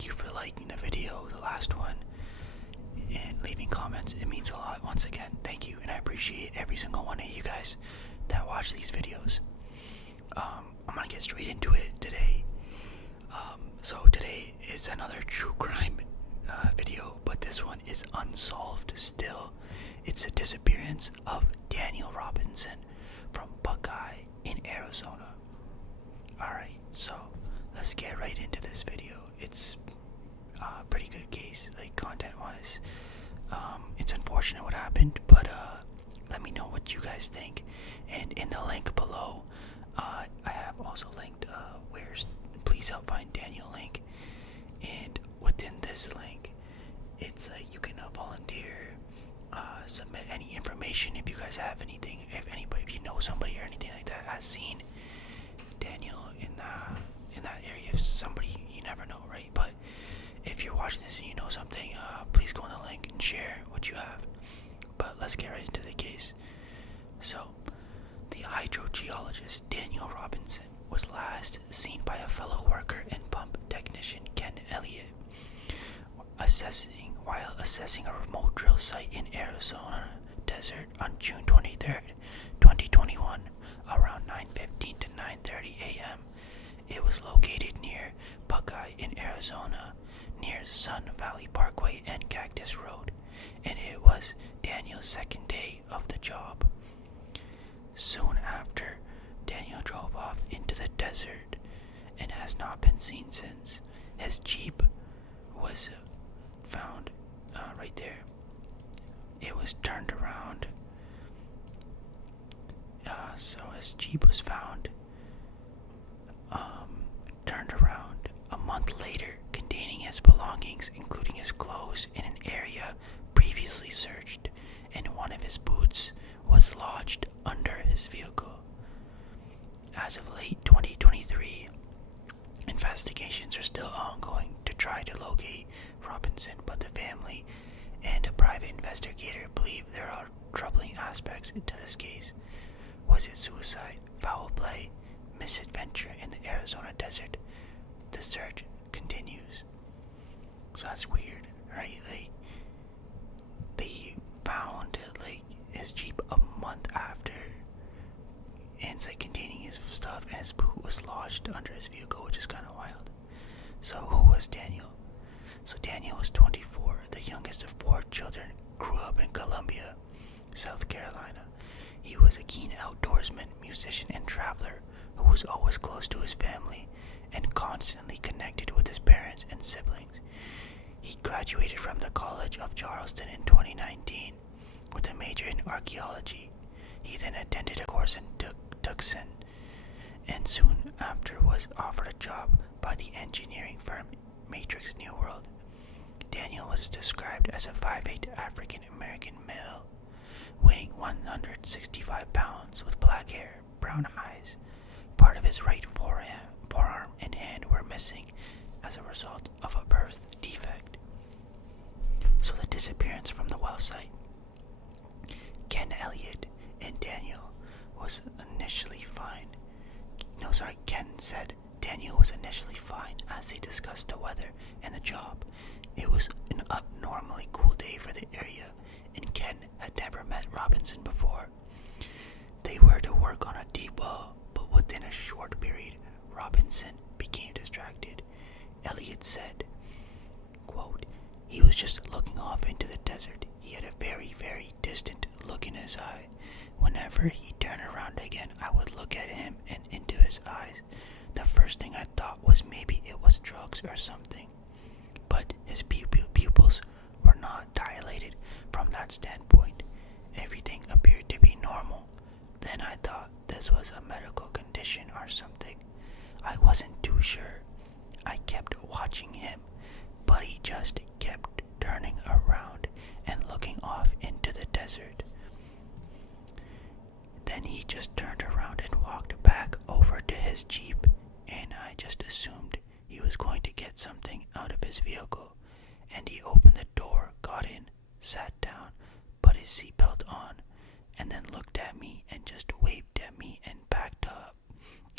thank you for liking the video, the last one, and leaving comments. It means a lot. Once again, thank you, and I appreciate every single one of you guys that watch these videos. I'm gonna get straight into it today. So today is another true crime video, but this one is unsolved still. It's the disappearance of Daniel Robinson from Buckeye in Arizona. Alright, so let's get right into this video. It's a pretty good case, like content-wise. It's unfortunate what happened, but let me know what you guys think. And in the link below, I have also linked where's Please Help Find Daniel link. And within this link, it's like you can volunteer, submit any information if you guys have anything, if you know somebody or anything like that has seen Daniel in that area. If somebody, you never know, right? But if you're watching this and you know something, please go on the link and share what you have. But let's get right into the case. So, the hydrogeologist Daniel Robinson was last seen by a fellow worker and pump technician Ken Elliott while assessing a remote drill site in Arizona desert on June 23rd, 2021, around 9:15 to 9:30 a.m. It was located near Buckeye in Arizona, near Sun Valley Parkway and Cactus Road, and it was Daniel's second day of the job. Soon after, Daniel drove off into the desert and has not been seen since. His Jeep was found right there. It was turned around. So his Jeep was found turned around a month later, containing his belongings, including his clothes, in an area previously searched, and one of his boots was lodged under his vehicle. As of late 2023, investigations are still ongoing to try to locate Robinson, but the family and a private investigator believe there are troubling aspects to this case. Was it suicide, foul play, misadventure in the Arizona desert? The search continues. So that's weird, right? Like, they found his Jeep a month after, and it's containing his stuff, and his boot was lodged under his vehicle, which is kind of wild. So who was Daniel? So Daniel was 24, the youngest of 4 children, grew up in Columbia, South Carolina. He was a keen outdoorsman, musician, and traveler who was always close to his family and constantly connected with his parents and siblings. He graduated from the College of Charleston in 2019 with a major in archaeology. He then attended a course in Tucson and soon after was offered a job by the engineering firm Matrix New World. Daniel was described as a 5'8" African American male, weighing 165 pounds, with black hair, brown eyes. Part of his right forearm and hand were missing as a result of a birth defect. So the disappearance from the well site. Ken Elliott and Daniel was initially fine. Ken said Daniel was initially fine as they discussed the weather and the job. It was an abnormally cool day for the area, and Ken had never met Robinson before. They were to work on a deep well, but within a short period, Robinson became distracted. Elliott said, quote, "He was just looking off into the desert. He had a very, very distant look in his eye. Whenever he turned around again, I would look at him and into his eyes. The first thing I thought was maybe it was drugs or something. But his pupils were not dilated from that standpoint. Everything appeared to be normal. Then I thought this was a medical condition or something. I wasn't too sure. I kept watching him, but he just kept turning around and looking off into the desert. Then he just turned around and walked back over to his Jeep, and I just assumed he was going to get something out of his vehicle, and he opened the door, got in, sat down, put his seatbelt on, and then looked at me and just waved at me and backed up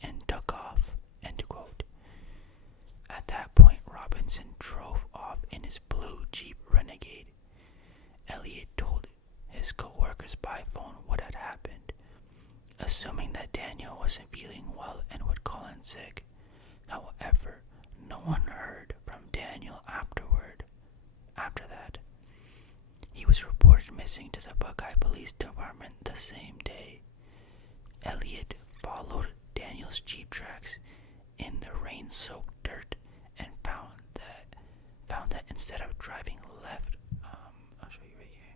and took off." End quote. At that point, Robinson drove assuming that Daniel wasn't feeling well and would call in sick. However, no one heard from Daniel after that. He was reported missing to the Buckeye Police Department the same day. Elliot followed Daniel's Jeep tracks in the rain-soaked dirt and found that instead of driving left, I'll show you right here.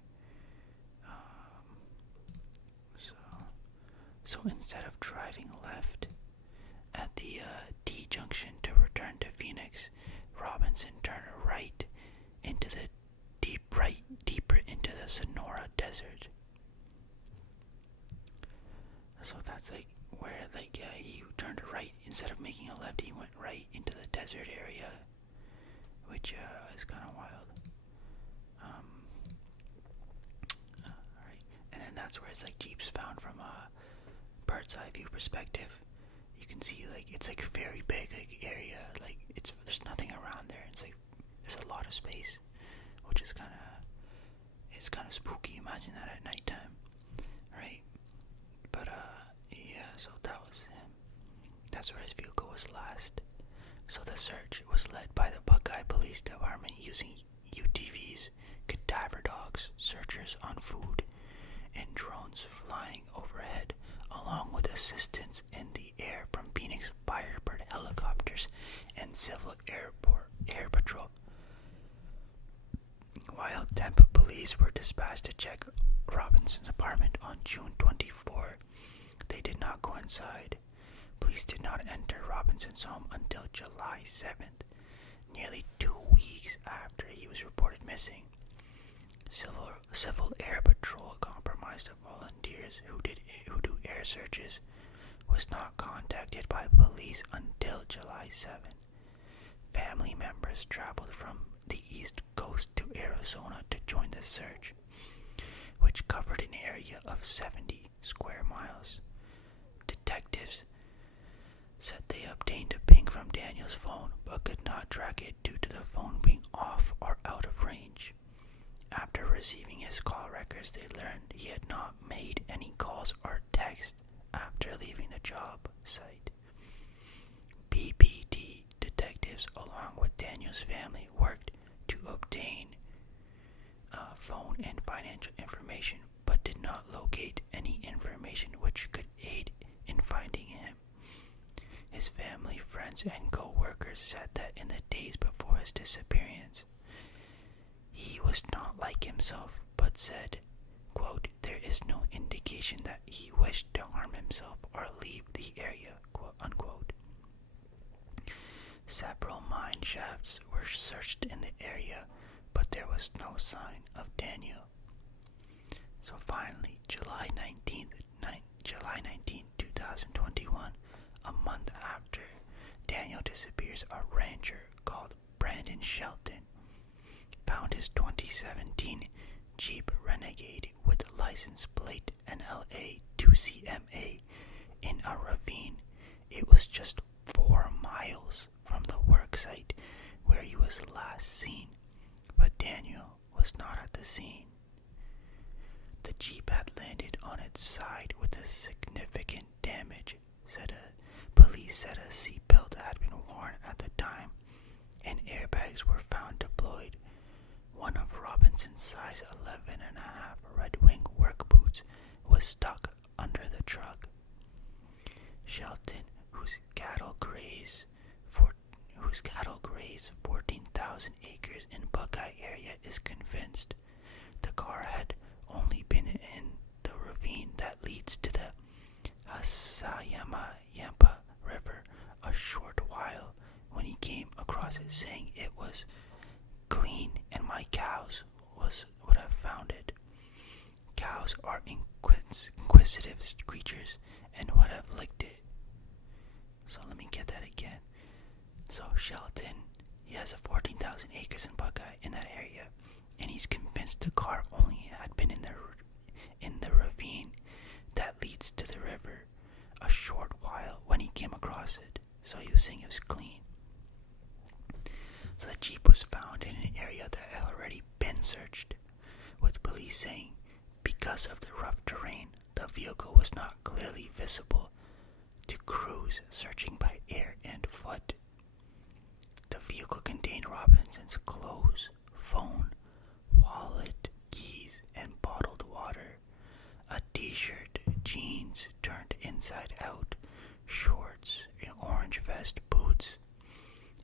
So instead of driving left at the D junction to return to Phoenix, Robinson turned right into the deeper into the Sonora Desert. So that's like where he turned right instead of making a left. He went right into the desert area, which is kind of wild. Alright, and then that's where it's like Jeeps found from a bird's eye view perspective. You can see like it's like a very big area. Like there's nothing around there. It's like there's a lot of space, which is kind of spooky. Imagine that at nighttime, right? But yeah, so that was him. That's where his vehicle was last. So the search was led by the Buckeye Police Department using UTVs, cadaver dogs, searchers on foot, and drones flying overhead, along with assistance in the air from Phoenix Firebird helicopters and Civil Air Patrol. While Tampa police were dispatched to check Robinson's apartment on June 24, they did not go inside. Police did not enter Robinson's home until July 7th, nearly 2 weeks after he was reported missing. Civil Air Patrol, comprised of volunteers who do air searches, was not contacted by police until July 7th. Family members traveled from the East Coast to Arizona to join the search, which covered an area of 70 square miles. Detectives said they obtained a ping from Daniel's phone but could not track it due to the phone being off or out of range. After receiving his call records, they learned he had not made any calls or texts after leaving the job site. BPD detectives, along with Daniel's family, worked to obtain phone and financial information, but did not locate any information which could aid in finding him. His family, friends, and co-workers said that in the days before his disappearance, he was not like himself, but said, quote, "There is no indication that he wished to harm himself or leave the area," quote, unquote. Several mine shafts were searched in the area, but there was no sign of Daniel. So finally, July 19th, 2021, a month after Daniel disappears, a rancher called Brandon Shelton found his 2017 Jeep Renegade with license plate NLA 2CMA in a ravine. It was just 4 miles from the work site where he was last seen, but Daniel was not at the scene. The Jeep had landed on its side with a significant damage. Police said a seatbelt had been worn at the time, and airbags were found deployed. One of Robinson's size 11.5 Red Wing work boots was stuck under the truck. Shelton, whose cattle graze 14,000 acres in Buckeye area, is convinced the car had only been in the ravine that leads to the Yampa River a short while when he came across it, saying it was clean and my cows would have found it. Cows are inquisitive creatures and would have licked it. So let me get that again. So Shelton, he has 14,000 acres in Buckeye in that area, and he's convinced the car only had been in the ravine that leads to the river a short while when he came across it. So he was saying it was clean. So the Jeep was found in an area that had already been searched, with police saying because of the rough terrain, the The vehicle was not clearly visible to crews searching by air and foot. The vehicle contained Robinson's clothes, phone, wallet, keys, and bottled water, a t-shirt, jeans turned inside out, shorts, an orange vest, boots,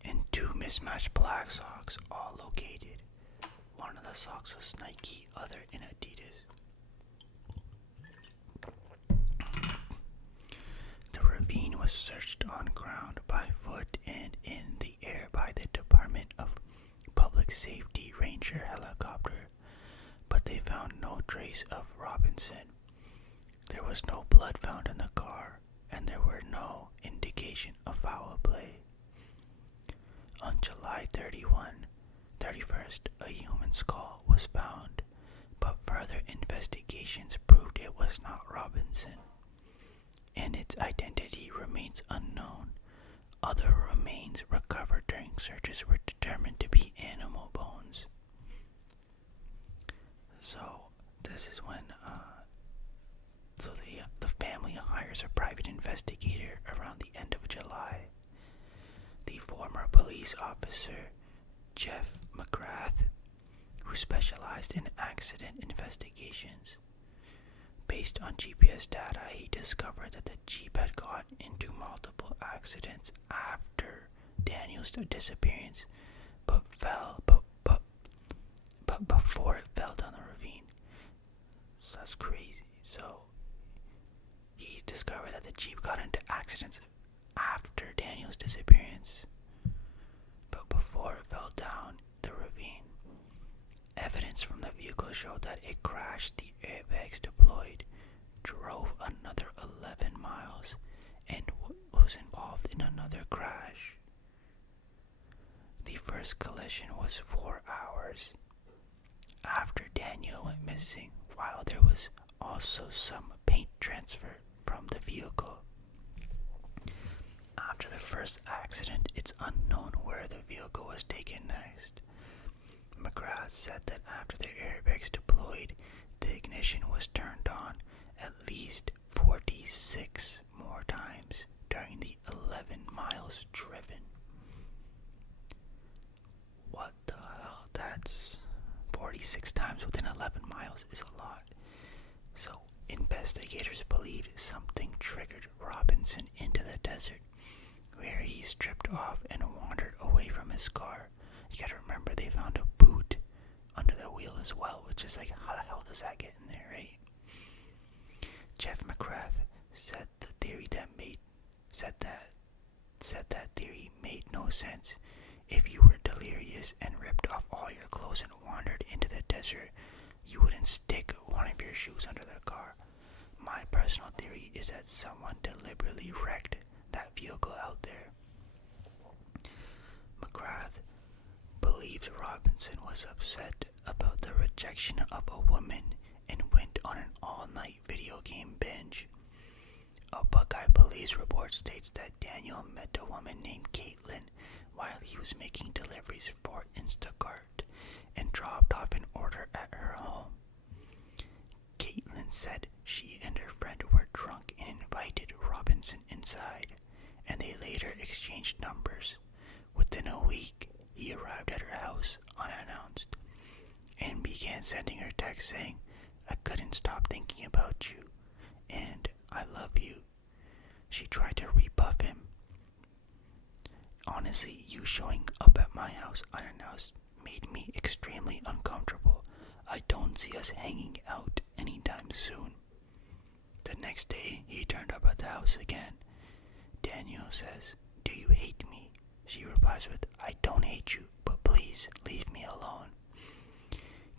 and two mismatched black socks, all located. One of the socks was Nike, other in Adidas. The ravine was searched on ground, by foot, and in the air by the Department of Public Safety Ranger helicopter, but they found no trace of Robinson. There was no blood found in the car, and there were no indication of foul play. On July 31st, a human skull was found, but further investigations proved it was not Robinson, and its identity remains unknown. Other remains recovered during searches were determined to be animal bones. So this is when the family hires a private investigator around the end of July. The former police officer, Jeff McGrath, who specialized in accident investigations. Based on GPS data, he discovered that the Jeep had gotten into multiple accidents after Daniel's disappearance, but before it fell down the ravine. So that's crazy. So he discovered that the Jeep got into accidents after Daniel's disappearance, but before it fell down the ravine. Evidence from the vehicle showed that it crashed, the airbags deployed, drove another 11 miles, and was involved in another crash. The first collision was 4 hours after Daniel went missing, while there was also some paint transfer from the vehicle. After the first accident, it's unknown where the vehicle was taken next. McGrath said that after the airbags deployed, the ignition was turned on at least 46 more times during the 11 miles driven. What the hell? That's 46 times within 11 miles is a lot. So investigators believe something triggered Robinson into the desert, where he stripped off and wandered away from his car. You gotta remember, they found a boot under the wheel as well, which is like, how the hell does that get in there, right? Jeff McGrath said that theory made no sense. If you were delirious and ripped off all your clothes and wandered into the desert, you wouldn't stick one of your shoes under the car. My personal theory is that someone deliberately wrecked that vehicle out there. McGrath believes Robinson was upset about the rejection of a woman and went on an all-night video game binge. A Buckeye police report states that Daniel met a woman named Caitlin while he was making deliveries for Instacart and dropped off an order at her home. Caitlin said she and her friend were drunk and invited Robinson inside, and they later exchanged numbers. Within a week, he arrived at her house unannounced and began sending her texts saying, "I couldn't stop thinking about you," and "I love you." She tried to rebuff him. "Honestly, you showing up at my house unannounced made me extremely uncomfortable. I don't see us hanging out anytime soon." The next day, he turned up at the house again. Daniel says, "Do you hate me?" She replies with, "I don't hate you, but please leave me alone."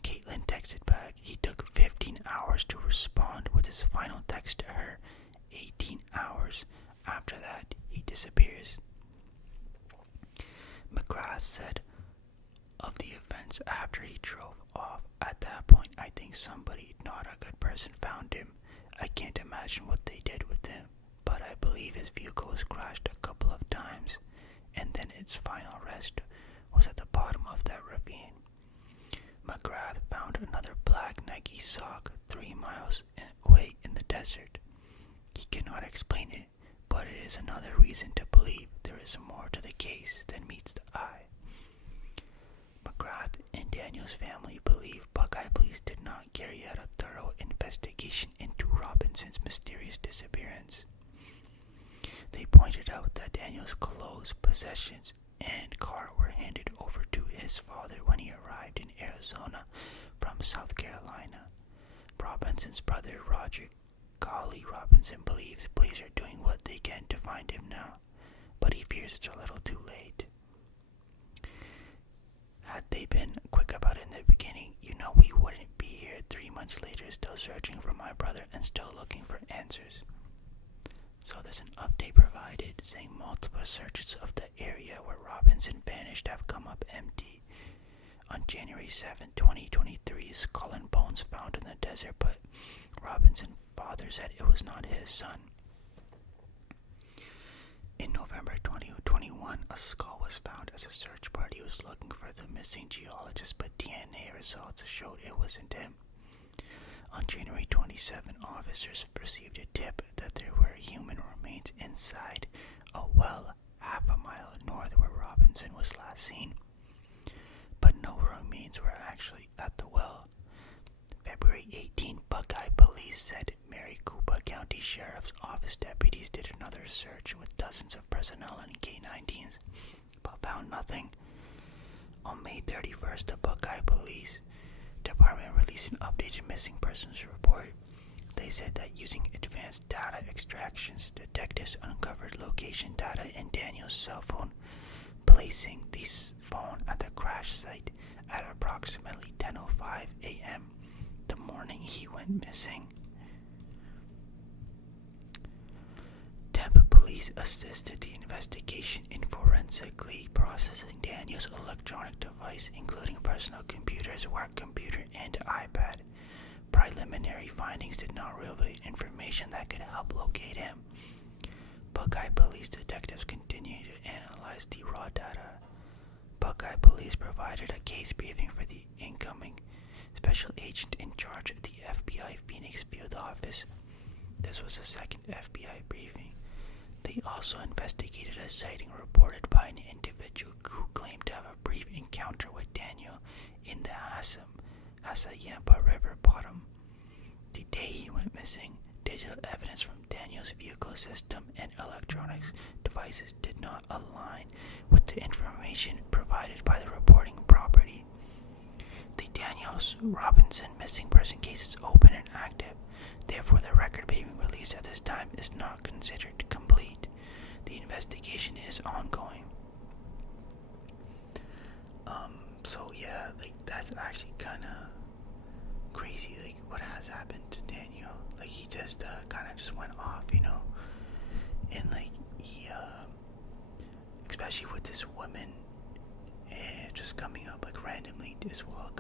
Caitlin texted back. He took 15 hours to respond with his final text to her. 18 hours after that, he disappears. McGrath said of the events after he drove off, "At that point, I think somebody, not a good person, found him. I can't imagine what they did with him, but I believe his vehicle was crashed a couple of times, and then its final rest was at the bottom of that ravine." McGrath found another black Nike sock 3 miles away in the desert. He cannot explain it, but it is another reason to believe there is more to the case than meets the eye. McGrath and Daniel's family believe Buckeye police did not carry out a thorough investigation into Robinson's mysterious disappearance. They pointed out that Daniel's clothes, possessions, and car were handed over to his father when he arrived in Arizona from South Carolina. Robinson's brother, Roger Golly Robinson, believes police are doing what they can to find him now, but he fears it's a little too late. Had they been quick about it in the beginning, we wouldn't be here 3 months later still searching for my brother and still looking for answers. So there's an update provided saying multiple searches of the area where Robinson vanished have come up empty. On January 7, 2023, skull and bones found in the desert, but Robinson's father said it was not his son. In November 2021, a skull was found as a search party was looking for the missing geologist, but DNA results showed it wasn't him. On January 27, officers received a tip that there were human remains inside a well half a mile north where Robinson was last seen, but no remains were actually at the well. February 18, Buckeye police said Maricopa County Sheriff's Office deputies did another search with dozens of personnel and K-19s, but found nothing. On May 31st, the Buckeye Police Department released an updated missing persons report. They said that using advanced data extractions, detectives uncovered location data in Daniel's cell phone, placing this phone at the crash site at approximately 10:05 a.m. the morning he went missing. Tampa police assisted the investigation in forensically processing Daniel's electronic device, including personal computers, work computer, and iPad. Preliminary findings did not reveal information that could help locate him. Buckeye police detectives continue to analyze the raw data. Buckeye police provided a case briefing for the incoming special agent in charge of the FBI Phoenix field office. This was the second FBI briefing. They also investigated a sighting reported by an individual who claimed to have a brief encounter with Daniel in the Hassayampa River bottom. The day he went missing, digital evidence from Daniel's vehicle system and electronics devices did not align with the information provided by the reporting property. The Daniels Robinson missing person case is open and active. Therefore, the record being released at this time is not considered complete. The investigation is ongoing. That's actually kind of crazy, what has happened to Daniel. He just kind of just went off, and he, especially with this woman, just coming up randomly as well,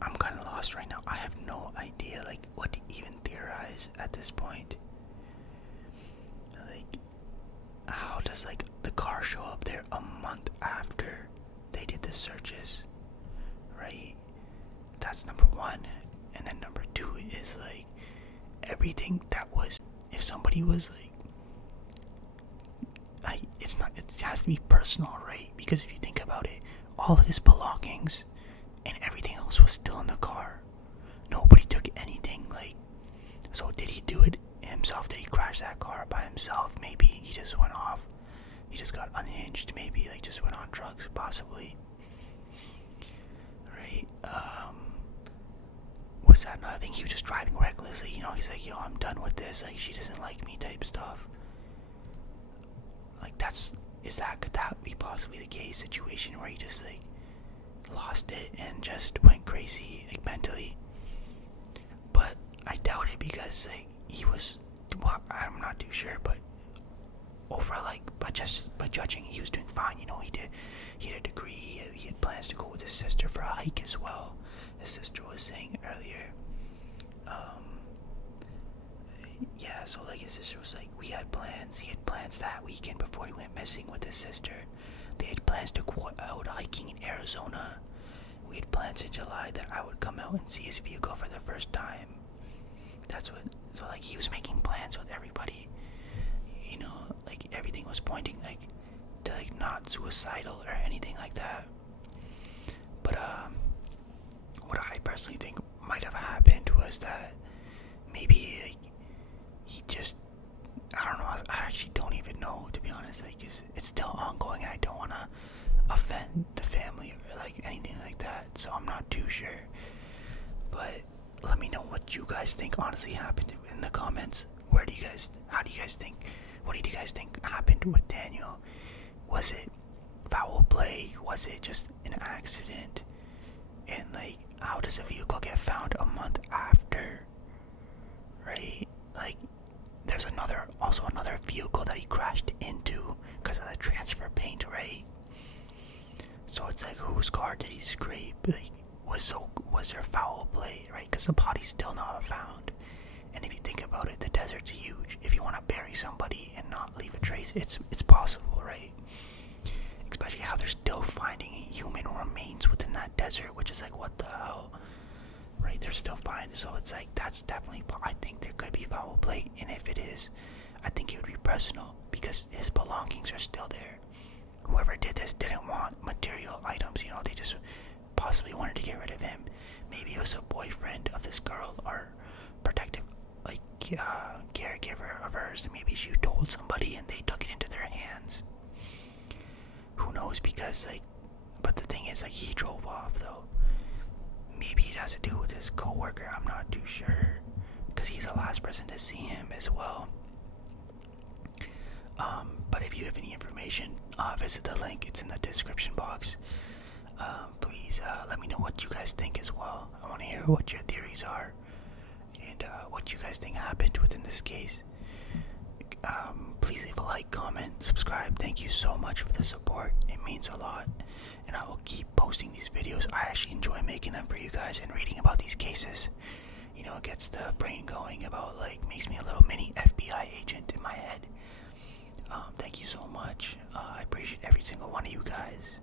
I'm kind of lost right now. I have no idea what to even theorize at this point. How does the car show up there a month after they did the searches, right? That's number one. And then number two is everything that was, if somebody was it has to be personal, right? Because if you think about it, all of his belongings and everything else was still in the car. Nobody took anything, so did he do it himself? Did he crash that car by himself? Maybe he just went off. He just got unhinged. Maybe just went on drugs, possibly. Right? What's that? Another thing, he was just driving recklessly. He's yo, I'm done with this. She doesn't like me type stuff. Could that be possibly the case situation where he just lost it and just went crazy mentally? But I doubt it because he was, well, I'm not too sure, but over by judging, he was doing fine. He had a degree. He had plans to go with his sister for a hike as well. His sister was saying earlier. So his sister was we had plans. He had plans that weekend before he went missing with his sister. They had plans to go out hiking in Arizona. We had plans in July that I would come out and see his vehicle for the first time. That's what. So like he was making plans with everybody. You know, like everything was pointing like to like not suicidal or anything like that. But what I personally think might have happened was that maybe like, he just I don't know. I actually don't even know, to be honest. Like it's still ongoing, and I don't want to offend the family or like anything like that. So I'm not too sure. But let me know what you guys think honestly happened in the comments. How do you guys think? What do you guys think happened with Daniel? Was it foul play? Was it just an accident? And like, how does a vehicle get found a month after? Right? Like, there's also another vehicle that he crashed into because of the transfer paint, right? So it's like, whose car did he scrape? Like, was there foul play, right? Because the body's still not found. And if you think about it, the desert's huge. If you want to bury somebody and not leave a trace, it's possible, right? Especially how they're still finding human remains within that desert, which is like, what the hell, right? They're still finding. So it's like, that's definitely. I think there could be foul play, and if it is, I think it would be personal because his belongings are still there. Whoever did this didn't want material items, you know. They just possibly wanted to get rid of him. Maybe it was a boyfriend of this girl or protective, like, caregiver of hers. Maybe she told somebody and they took it into their hands. Who knows? Because like, but the thing is, like, he drove off though. Maybe it has to do with his coworker. I'm not too sure because he's the last person to see him as well. But if you have any information, visit the link. It's in the description box. Please let me know what you guys think as well. I want to hear what your theories are and what you guys think happened within this case. Please leave a like, comment, subscribe. Thank you so much for the support. It means a lot. And I will keep posting these videos. I actually enjoy making them for you guys and reading about these cases. You know, it gets the brain going about, like, makes me a little mini FBI agent in my head. Thank you so much. I appreciate every single one of you guys.